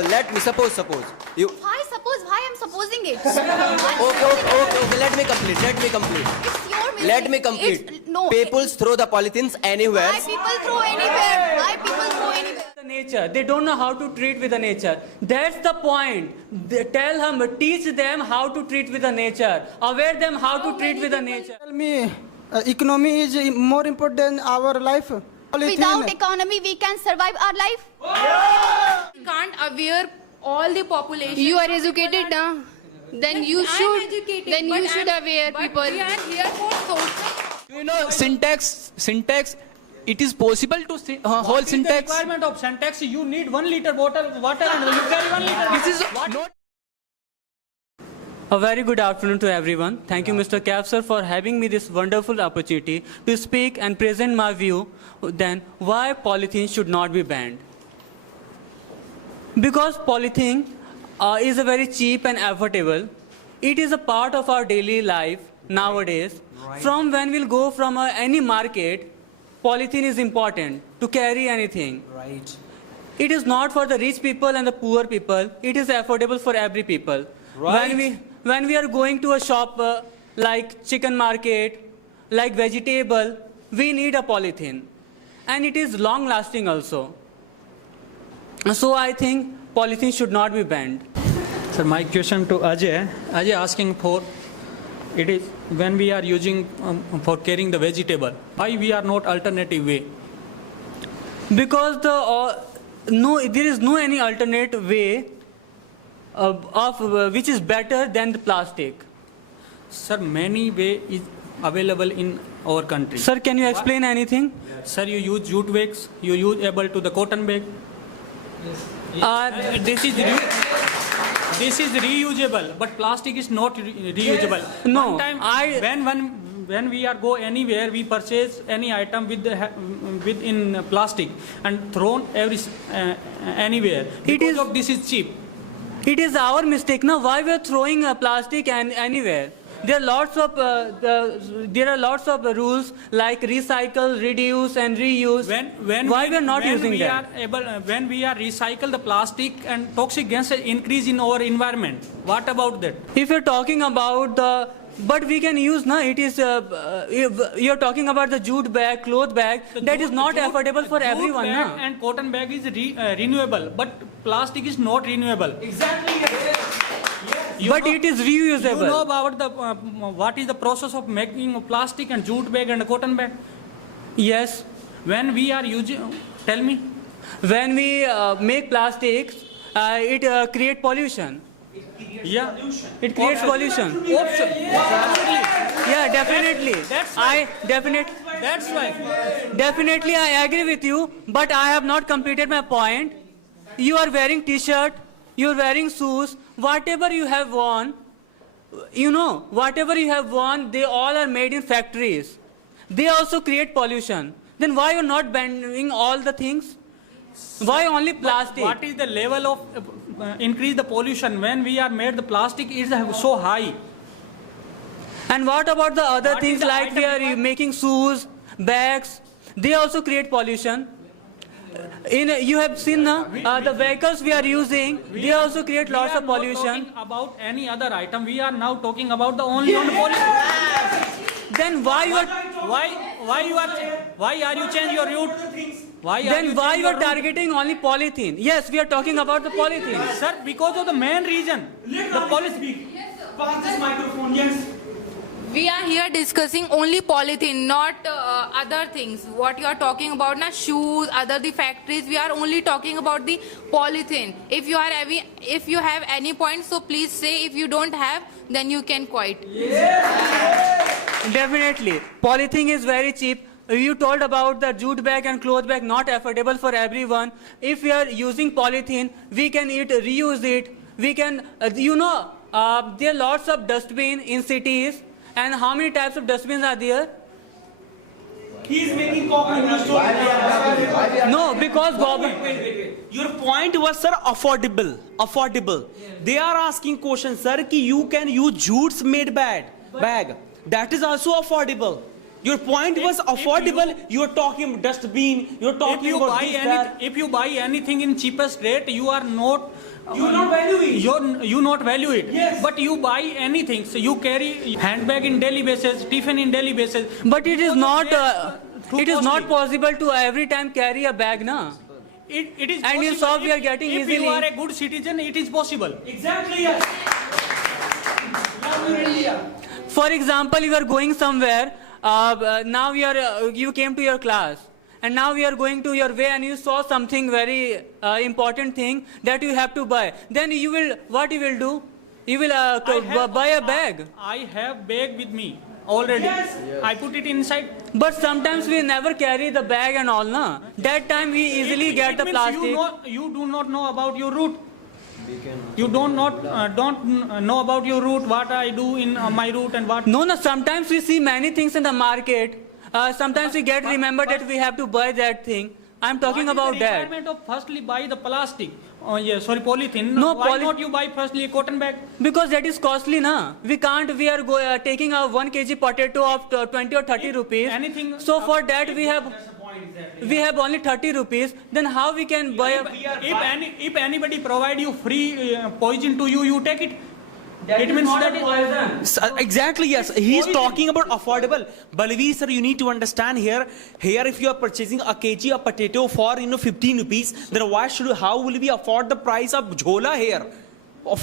let me suppose you. Why suppose? Why I'm supposing it? Okay. Let me complete. It's your mistake. Let me complete. No. People throw the polythenes anywhere. Why people throw anywhere? Why people throw anywhere? The nature, they don't know how to treat with the nature. That's the point. They tell them, teach them how to treat with the nature. Aware them how to treat with the nature. Tell me, economy is more important than our life. Without economy, we can survive our life. You can't aware all the population. You are educated now. Then you I'm should. educated, Then but you should aware but people. We are here for social. You know, syntax. It is possible to whole What is the syntax. requirement of syntax? You need 1 liter bottle water and you carry 1 liter. This is not. A very good afternoon to everyone. Thank you, Mr. Cap, sir, for having me this wonderful opportunity to speak and present my view. Then, why polythene should not be banned? Because polythene is a very cheap and affordable. It is a part of our daily life nowadays. Right. From when we'll go from any market, polythene is important to carry anything. Right. It is not for the rich people and the poor people. It is affordable for every people. Right. When we are going to a shop like chicken market, like vegetable, we need a polythene. And it is long lasting also. So I think polythene should not be banned. Sir, my question to Ajay. Ajay asking for, it is when we are using for carrying the vegetable, why we are not alternative way? Because there is no any alternate way which is better than the plastic. Sir, many way is available in our country. Sir, can you explain anything? Sir, you use jute bags, you use able to the cotton bag. This is reusable, but plastic is not reusable. No, One time, when we are go anywhere, we purchase any item within plastic and thrown anywhere. Because of this is cheap. It is our mistake. Now, why we are throwing plastic anywhere? There are lots of rules like recycle, reduce, and reuse. Why we are not using that? When we are recycle the plastic and toxic gases increase in our environment. What about that? If you're talking about but we can use now. It is you're talking about the jute bag, cloth bag. That is not affordable for everyone. Jute bag and cotton bag is renewable, but plastic is not renewable. Exactly. But it is reusable. You know about the what is the process of making plastic and jute bag and cotton bag? Yes. When we are using, tell me. When we make plastics, it creates pollution. Yeah. It creates pollution. Option. Yeah, definitely. That's why. That's why. Definitely, I agree with you. But I have not completed my point. You are wearing T-shirt. You are wearing shoes. Whatever you have worn, whatever you have worn, they all are made in factories. They also create pollution. Then why you are not banning all the things? Why only plastic? What is the level of increase the pollution when we are made the plastic is so high? And what about the other What things is the like we item are making shoes, bags? They also create pollution. You have seen the vehicles we are using. They also create lots of pollution. We are not talking about any other item. We are now talking about the only on pollution. Then why you are you change your route? Why you are targeting only polythene? Yes, we are talking about the polythene. Sir, because of the main reason. The polythene. Pass this microphone. Yes. We are here discussing only polythene, not other things. What you are talking about now, shoes, the factories. We are only talking about the polythene. If you have any points, so please say. If you don't have, then you can quit. Definitely, polythene is very cheap. You told about the jute bag and cloth bag, not affordable for everyone. If we are using polythene, we can reuse it. We can, there are lots of dustbin in cities. And how many types of dustbins are there? He is making conclusion. No, because government. Wait. Your point was, sir, affordable. They are asking questions, sir, कि you can use jutes made bag. That is also affordable. Your point was affordable. You are talking dustbin. You are If talking you about buy this, that. if you buy anything in cheapest rate, you are not. You not value it. You not value it. Yes. But you buy anything. So you carry handbag in daily basis, tiffin in daily basis. But it is Because of not. that, too It is not costly. possible to every time carry a bag, na. It is And in possible. shop we are If- getting if easily. you are a good citizen, it is possible. Exactly. Yes. For example, you are going somewhere. Now you came to your class, and now we are going to your way, and you saw something very important thing that you have to buy. Then what you will do? You will buy a bag. I have bag with me already. Yes. I put it inside. But sometimes we never carry the bag and all, na. That time we easily It- get it the means plastic. You do not know about your route. You don't know about your route, what I do in my route and what. No, sometimes we see many things in the market. Sometimes we get remembered that we have to buy that thing. I'm talking What is about the that. requirement of firstly buy the plastic. Oh yeah, sorry, polythene. No, Why not you buy firstly a cotton bag? Because that is costly, na. We can't. We are taking a 1 kg potato of 20 or 30 rupees. Anything. So for that we have only 30 rupees. Then how we can buy? If anybody provide you free poison to you, you take it. It means that poison. Exactly, yes. He's talking about affordable. Balvi sir, you need to understand here. Here, if you are purchasing a kg of potato for 15 rupees, then how will we afford the price of jhola here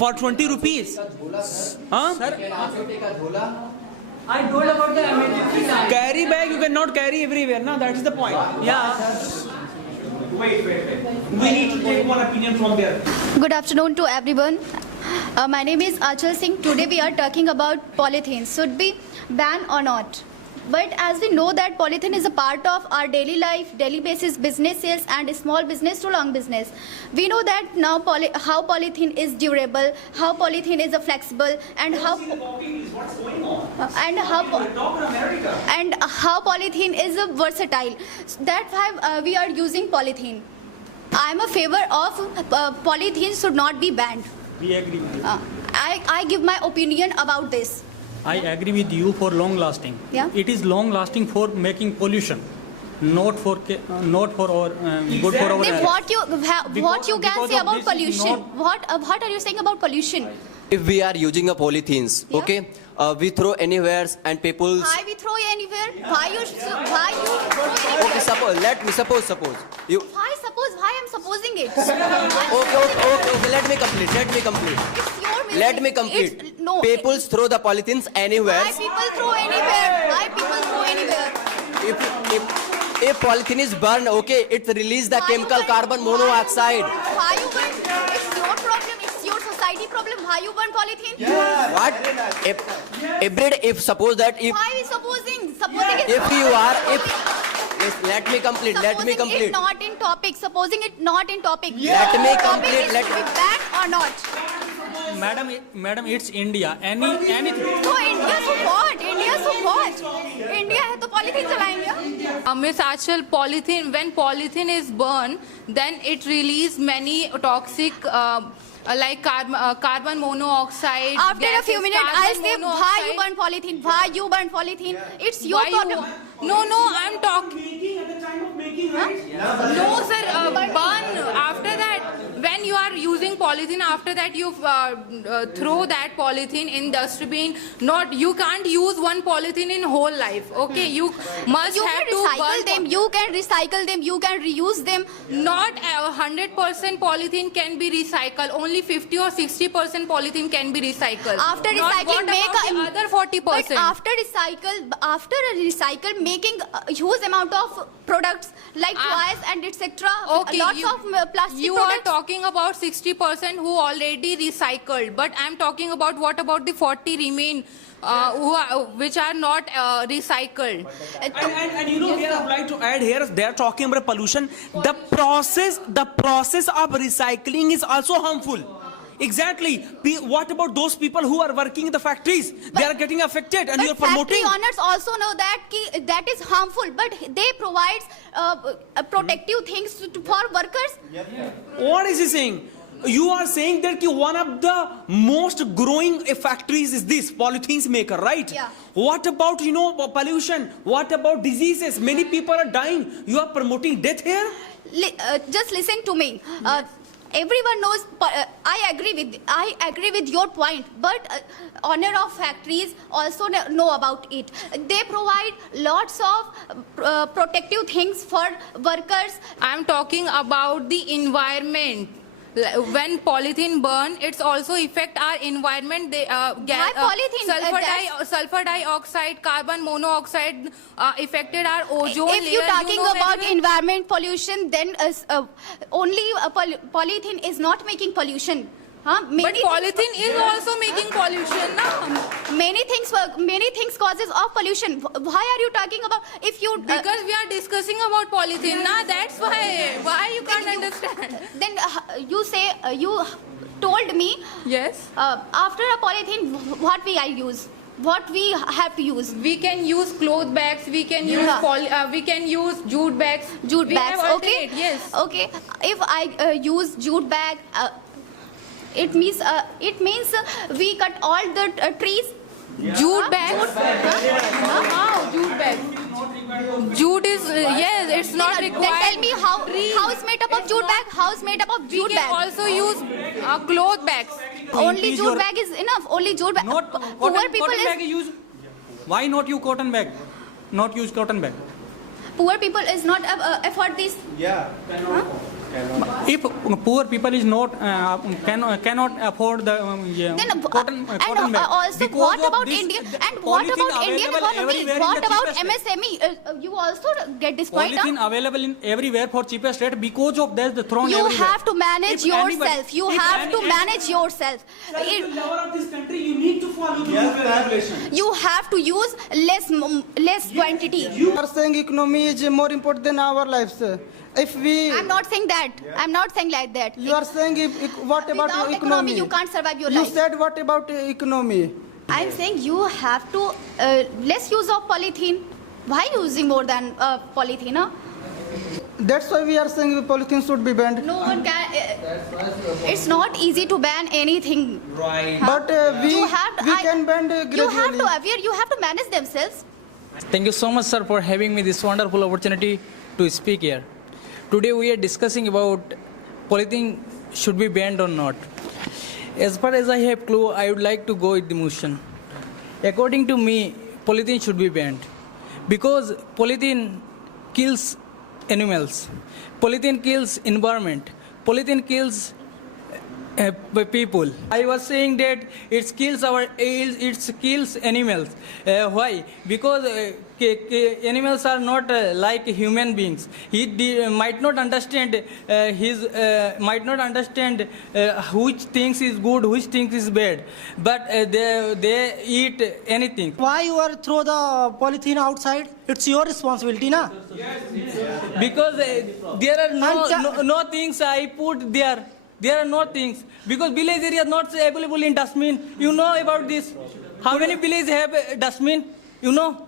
for 20 rupees? Huh? I told about the emergency time. Carry bag you cannot carry everywhere. No, that is the point. Yeah. Wait. We need to take one opinion from there. Good afternoon to everyone. My name is Achal Singh. Today we are talking about polythene. Should be banned or not? But as we know that polythene is a part of our daily life, daily basis business sales and small business to long business. We know that now how polythene is durable, how polythene is flexible, and how polythene is versatile. That's why we are using polythene. I am a favor of polythene should not be banned. we agree with you. I give my opinion about this. I agree with you for long lasting. Yeah. It is long lasting for making pollution, not for our good for our Then health. what you can because say of about this is pollution? What are you saying about pollution? If we are using a polythenes, Yeah. okay, we throw anywhere and people. Why we throw anywhere? Why you throw anywhere? Okay, suppose you. Why I'm supposing it? Okay. Let me complete. It's your mistake. Let me complete. It's, no. People throw the polythenes anywhere. Why people throw anywhere? If polythene is burned, okay, it release the Why you chemical burn- carbon monoxide. Why you burn? It's your problem. It's your society problem. Why you burn polythene? What? If suppose that if Why we supposing? Supposing it. if you are yes, let me complete. Supposing it not in topic. Supposing it not in topic. Let me Topic complete, is let to be me- banned or not? Madam, it's India. Anything. तो India support. India है तो polythene चलाएंगे. Miss Achal, polythene, when polythene is burned, then it release many toxic like carbon monoxide. After a few gases, minutes, I'll carbon say why you burn polythene. Why you burn polythene? It's your Why you- problem. No, I'm talking. No, sir, burn. After that, when you are using polythene, after that you throw that polythene in dustbin. You can't use one polythene in whole life. Okay, you must You have can to recycle burn them. You can recycle them. You can reuse them. Not 100% polythene can be recycled. Only 50 or 60% polythene can be recycled. After Not recycling, what make about the other 40%. But after a recycle, making a huge amount of products like toys and etc. Okay, Lots of plastic you products. are talking about 60% who already recycled, but I'm talking about what about the 40 remain which are not recycled. And you know, here I would like to add here, they are talking about pollution. The process of recycling is also harmful. Exactly. What about those people who are working in the factories? They are getting affected, and But you are promoting. factory owners also know that that is harmful, but they provide protective things for workers. What is he saying? You are saying that one of the most growing factories is this polythenes maker, right? Yeah. What about pollution? What about diseases? Many people are dying. You are promoting death here. Just listen to me. Everyone knows. I agree with your point. But owner of factories also know about it. They provide lots of protective things for workers. I'm talking about the environment. When polythene burn, it's also affect our environment. They polythene? Sulfur dioxide, carbon monoxide affected our ozone layer. If you're talking You know about very well. environment pollution, then only polythene is not making pollution. Huh? But polythene is also making pollution, na? Many things causes of pollution. Why are you talking about? If you Because we are discussing about polythene, na? That's why you can't understand. then you say you told me Yes. after a polythene what we use, what we have to use. We can use cloth bags. We can use we can use jute bags. Jute We bags. have Okay. alternate, Yes. Okay. If I use jute bag, it means we cut all the trees. Jute bags. How jute bags? Jute is yes. It's not Then required. tell me how is made up of jute bag? How is made up of We jute can bag? also use cloth bags. Only jute bag is enough. Only jute bag. Not Poor cotton, people cotton bag is is used. Why not use cotton bag? Not use cotton bag. poor people is not afford this. If poor people is not cannot afford the Then cotton and bag. also Because what of about this, Indian the and what polythene about Indian available economy? everywhere in What the about cheapest rate. MSME? You also get this point. Polythene available in everywhere for cheapest rate. Because of that, the thrown You everywhere. have to manage If anybody- yourself. You if have to any- manage yourself. At the level of this country, you need to follow the regulation. You have to use less quantity. You are saying economy is more important than our lives. If we, I'm not saying that. I'm not saying like that. you are saying what about Without your economy, economy? you can't survive your You life. said what about economy? I'm saying you have to less use of polythene. Why using more than polythene? Huh? That's why we are saying polythene should be banned. No one can. It's not easy to ban anything. Right. But we I- can ban You have gradually. to aware. You have to manage themselves. Thank you so much, sir, for having me this wonderful opportunity to speak here. Today we are discussing about polythene should be banned or not. As far as I have clue, I would like to go with the motion. According to me, polythene should be banned because polythene kills animals, polythene kills environment, polythene kills people. I was saying that it kills animals. Why? Because animals are not like human beings. He might not understand which things is good, which things is bad. But they eat anything. Why you are throw the polythene outside? It's your responsibility, na? Because there are no things I put there. There are no things because village area is not available in dustbin. You know about this? How many villages have a dustbin? You know.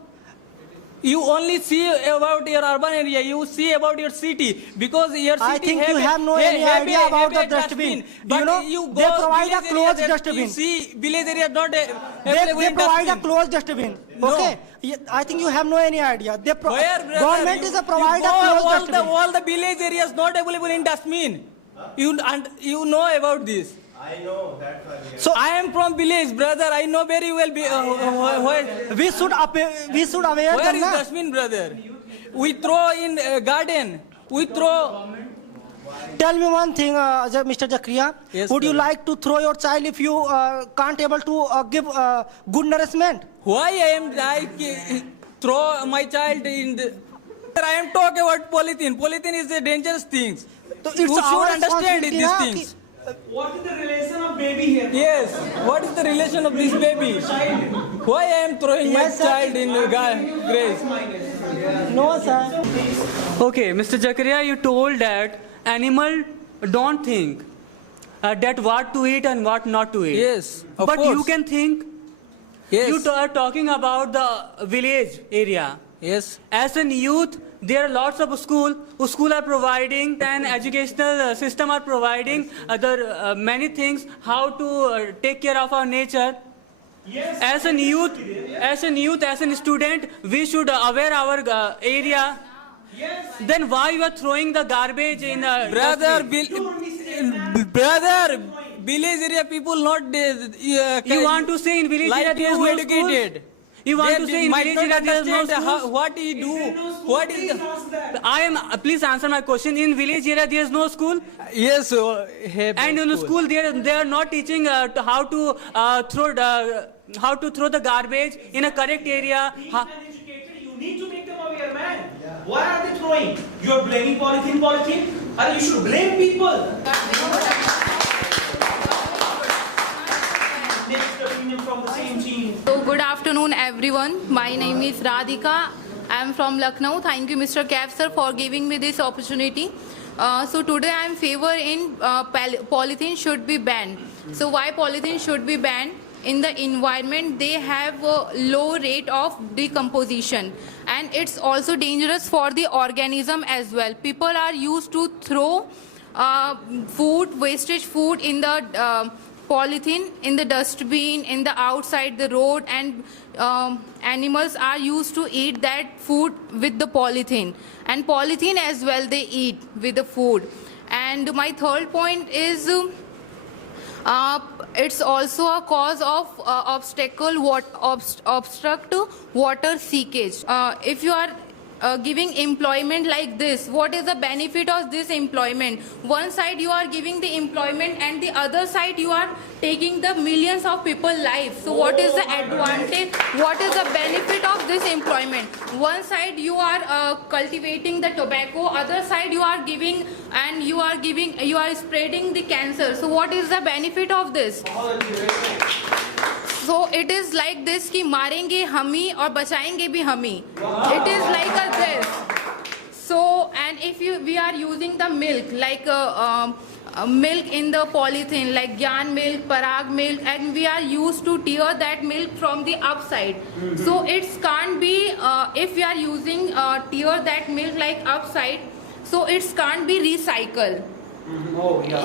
You only see about your urban area. You see about your city because your city. I think you have no any idea about the dustbin. Do you know? They provide a closed dustbin. You see, village area not They provide a closed dustbin. No. Okay. I think you have no any idea. Where, brother? Government is a provide a closed dustbin. All the village areas not available in dustbin. You know about this. I know that. So I am from village, brother. I know very well. We should aware Where them, is na? dustbin, brother? We throw in garden. We throw. Tell me one thing, Mr. Zakria. Yes, Would you brother. like to throw your child if you can't able to give good nourishment? Why I throw my child in the? I am talking about polythene. Polythene is a dangerous thing. So it's You should our understand responsibility, these na, things. What is the relation of baby here? Yes. What is the relation of this baby? Why I am throwing Yes, my sir. child in grace? No, sir. Okay, Mr. Zakaria, you told that animal don't think that what to eat and what not to eat. Yes, of but course. you can think. Yes. You are talking about the village area. Yes. As a youth, there are lots of school are providing, and educational system are providing other many things how to take care of our nature. Yes. As a youth, as a student, we should aware our area. Yes. Then why you are throwing the garbage in Brother, dustbin? brother, village area people not. You want to say in village like area there is you no educated. school? You want to say in might village not area there is no understand school? what he do. What is the? I am. Please answer my question. In village area there is no school, Yes, and in the school they are not teaching how to throw the garbage in a correct area. Uneducated, you need to make them aware, man. Why are they throwing? You are blaming polythene. Or you should blame people. Next opinion from the same team. So good afternoon everyone. My name is Radhika. I am from Lucknow. Thank you Mr. Kaif sir for giving me this opportunity. So today I am favor in polythene should be banned. So why polythene should be banned? In the environment they have a low rate of decomposition, and it's also dangerous for the organism as well. People are used to throw wastage food in the polythene in the dustbin, in the outside the road, and animals are used to eat that food with the polythene, and polythene as well they eat with the food. And my third point is it's also a cause of obstruct water seepage. If you are giving employment like this, what is the benefit of this employment? One side you are giving the employment, and the other side you are taking the millions of people's lives. So what is the advantage? What is the benefit of this employment? One side you are cultivating the tobacco, other side you are giving, and you are spreading the cancer. So what is the benefit of this? So it is like this कि मारेंगे हम ही और बचाएंगे भी हम ही. It is like a this. So, and if we are using the milk like milk in the polythene like Gyan milk, Parag milk, and we are used to tear that milk from the upside. So it can't be if we are using tear that milk like upside, so it can't be recycled.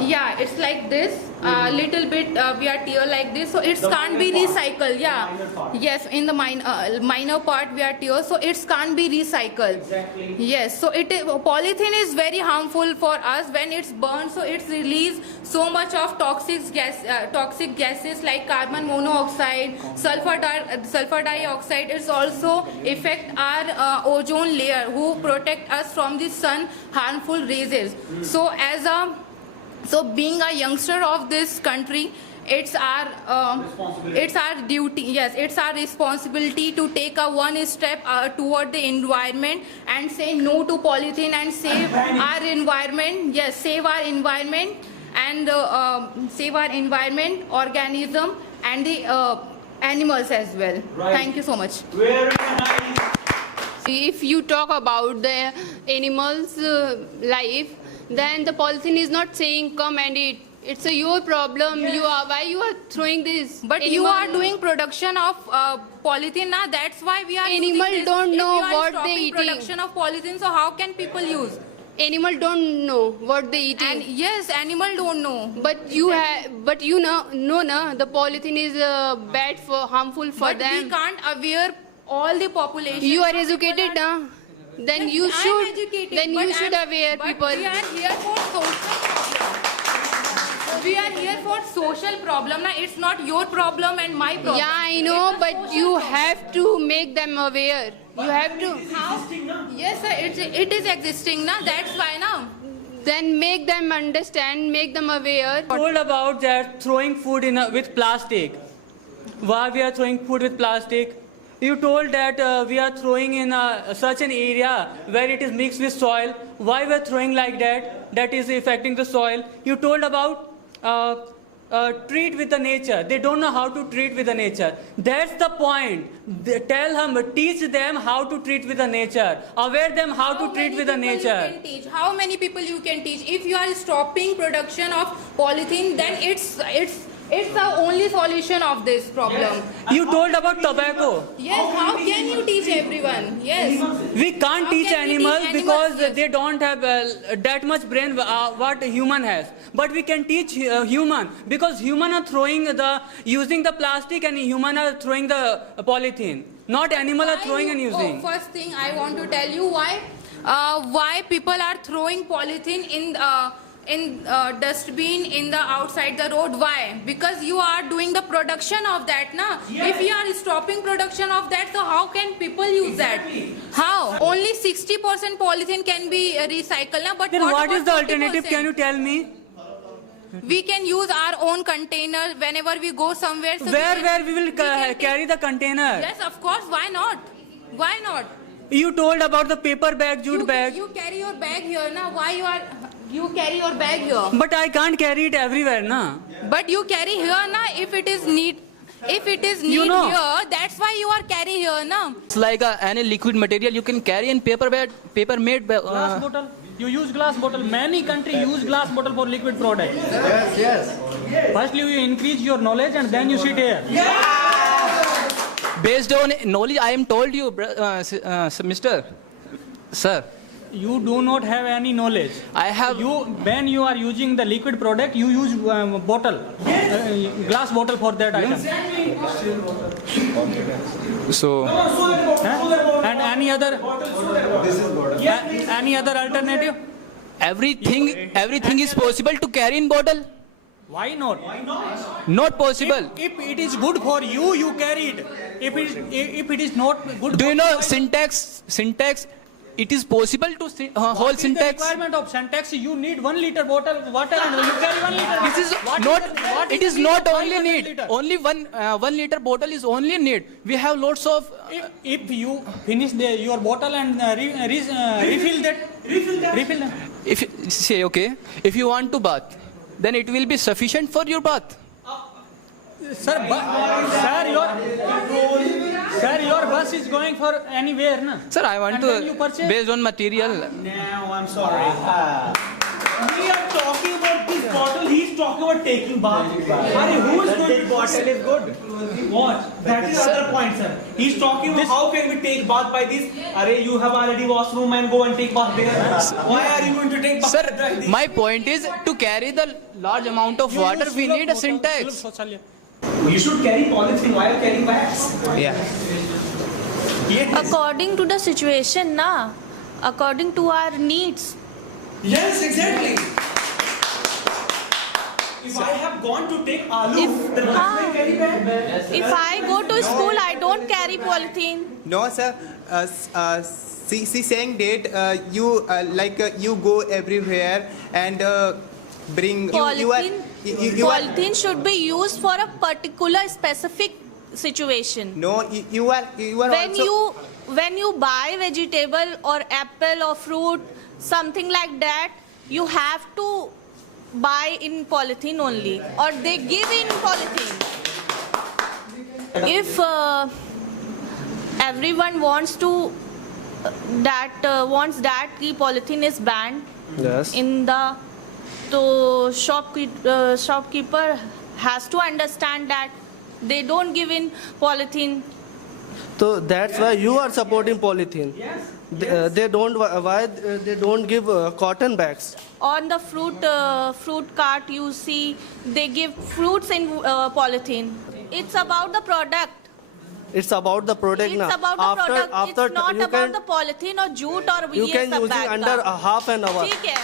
Yeah, it's like this. Little bit we are tear like this, so it can't be recycled. Yeah, yes, in the minor part we are tear, so it can't be recycled. Exactly. Yes, so polythene is very harmful for us when it's burned. So it's release so much of toxic gases like carbon monoxide, sulfur dioxide. It's also affect our ozone layer, who protect us from the sun harmful rays. So being a youngster of this country, it's our duty. Yes, it's our responsibility to take a one step toward the environment and say no to polythene and save our environment. Yes, save our environment and save our environment, organism, and the animals as well. Right. Thank you so much. Very nice. If you talk about the animals' life, then the polythene is not saying come and eat. It's your problem. Yes. Why you are throwing this? But you are doing production of polythene now. That's why we are Animal using this. don't If know you are what stopping they eating. production of polythene, so how can people use? Animal don't know what they eating. And yes, animal don't know. But you know na the polythene is bad for harmful for But them. we can't aware all the population. You are So people educated na. Then Yes, you I am should. educated, Then but you should aware but people. We are here for social problem. We are here for social problem. Na, it's not your problem and my problem. Yeah, I know, It's a but social you problem. have to make them aware. You have to. Yes, sir. It is existing. Na. That's why now. Then make them understand, make them aware. Told about that throwing food with plastic. Why we are throwing food with plastic? You told that we are throwing in such an area where it is mixed with soil. Why we are throwing like that? That is affecting the soil. You told about treat with the nature. They don't know how to treat with the nature. That's the point. Teach them how to treat with the nature. Aware them how to treat with the nature. You can teach? How many people you can teach? If you are stopping production of polythene, then it's It's the only solution of this problem. You told about tobacco. Yes, how can you teach everyone? Yes. We can't How teach can we teach animals animals? because Yes. they don't have that much brain what human has. But we can teach human because human are using the plastic and human are throwing the polythene. Not animal are throwing and using. Oh, first thing I want to tell you why people are throwing polythene in dustbin in the outside the road. Why? Because you are doing the production of that, na? If you are stopping production of that, so how can people use that? How? Only 60% polythene can be recycled, na? But Then what is the about alternative? 40%? Can you tell me? We can use our own container whenever we go somewhere. So Where we will can carry the container? Yes, of course. Why not? Why not? You told about the paper bag, jute bag. You carry your bag here, na? Why you carry your bag here? But I can't carry it everywhere, na? But you carry here, na? If it is need You know. here, that's why you are carry here, na? It's like any liquid material you can carry in paper made. Glass bottle. You use glass bottle. Many countries use glass bottle for liquid product. Yes. Firstly, you increase your knowledge and then you sit here. Based on knowledge, I am told you, Mr. Sir. You do not have any knowledge. I have. When you are using the liquid product, you use bottle, glass bottle for that item. So. And any other alternative? Everything is possible to carry in bottle. Why not? Not possible. If it is good for you, you carry it. If it is not good. Do you know syntax? It is possible to hold What is the syntax. requirement of syntax? You need 1 liter bottle water and you carry 1 liter. This is What it is is the not liter? only 500 need. liter. Only 1 liter bottle is only need. We have lots of. If you finish your bottle and refill that. If you say okay, if you want to bath, then it will be sufficient for your bath. Sir, your bus is going for anywhere, na? Sir, I want And then you to purchase- based on material. No, I'm sorry. We are talking about this bottle. He's talking about taking bath. Who is going to bottle is good. What? That is other point, sir. He's talking about how can we take bath by this? You have already washroom and go and take bath there. Why are you going to take bath Sir, like this? my point is to carry the large amount of water, we need a syntax. You should carry polythene. Why are you carrying bags? According to the situation, na, according to our needs. Yes, exactly. If I have gone to take aloo, then why should I carry bag? If I go to school, I don't carry polythene. No, sir. She saying that you go everywhere and bring Polythene should be used for a particular specific situation. No, you are also. When you buy vegetable or apple or fruit, something like that, you have to buy in polythene only, or they give in polythene. If everyone wants that the polythene is banned, Yes. in the so shopkeeper has to understand that they don't give in polythene. So that's why you are supporting polythene. Yes. They don't. Why they don't give cotton bags? On the fruit cart, you see they give fruits in polythene. It's about the product. It's about the product It's now. about the product. It's not you about can, the polythene or jute or you VS can use it bag under का. a half an hour. ठीक है.